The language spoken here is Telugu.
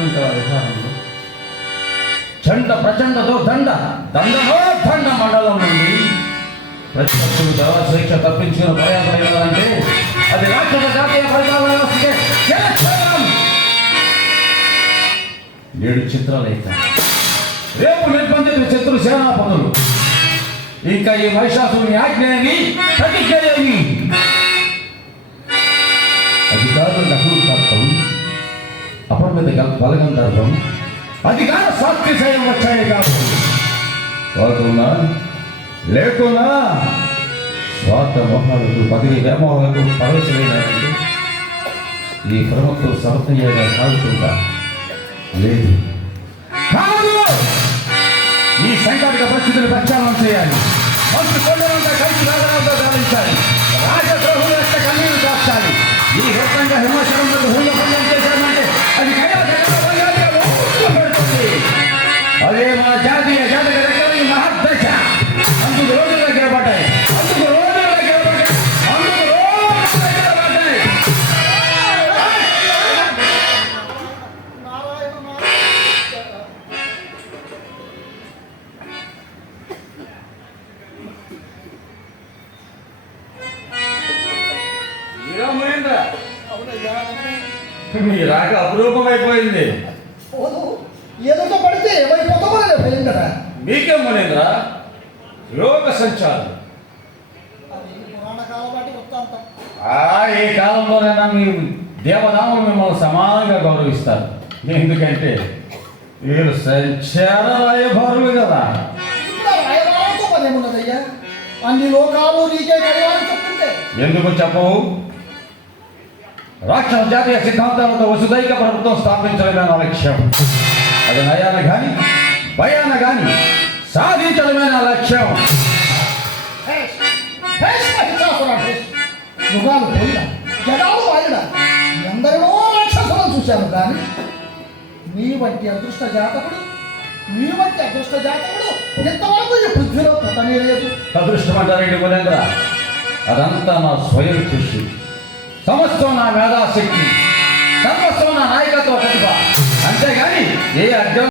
చూసినటువంటి విధానంలో చండ ప్రచండతో దండ మండలం నుండి ప్రతిపక్షులు జలశిక్ష తప్పించిన ప్రయాణమైనదంటే అది రాష్ట్ర జాతీయ పరిపాలన వ్యవస్థకే చేర్చడం. 7 చిత్రాలైక రేపు నిర్బంధిత శత్రు సేనాపతులు ఇంకా ఈ మహిషాసుని ఆజ్ఞని ప్రతిజ్ఞని అధికారులు నకులుతార్థం అపరిమిత బలగంధర్వం అధికార స్వాస్థ్యశయం వచ్చాయి కాబట్టి లేకున్నా స్వార్థ మోహాలకు పదవి వ్యామోహాలకు పరవశమైనారంటే ఈ ప్రభుత్వం సమర్థనీయంగా సాగుతుందా? లేదు. కాదు, ఈ సంకట పరిస్థితులు ప్రక్షాళన చేయాలి. మంత్రి కొండలంతా కలిసి రాజాలతో గాలించాలి. రాజద్రోహులు యొక్క కన్నీరు కాచాలి. ఈ రకంగా హిమాచలంలో హూలపల్లం చేశామంటే అది అదే మన జాతీయ జాతక రకాల మహద్దశ. అందుకు రోజుల దగ్గర పడ్డాయి. మీ రాక అపురూపం అయిపోయింది. ఏదో పడితే ఏమైపోతామో కదా. మీకేం మనేంద్ర యోగ సంచారం. ఈ కాలంలోనైనా మీ దేవదాములు మిమ్మల్ని సమానంగా గౌరవిస్తారు. ఎందుకంటే మీరు సంచార రాయభారులు కదా. అన్ని లోకాలు నీకే చెప్తుంటే ఎందుకు చెప్పవు? రాష్ట్ర జాతీయ సిద్ధాంతాలతో వసుదైక ప్రభుత్వం స్థాపించడమే నా లక్ష్యం. అది నయాన కానీ భయాన కానీ సాధించడమే నా లక్ష్యం. యుగాలు పోయినా జగాలు వాయిడా ఎందరినో రాక్షసులను చూశాను కానీ నీ వంటి అదృష్ట జాతకుడు ఎంతవరకు ఈ పృథ్వీలో పుట్టనే లేదు. అదృష్టం అంటారండి మునేంద్ర, అదంతా నా స్వయం కృషి. సమస్తం నా మేధాశక్తి, సర్వస్వం నా నాయకత్వ ప్రతిభ. అంతేగాని ఏ అర్జున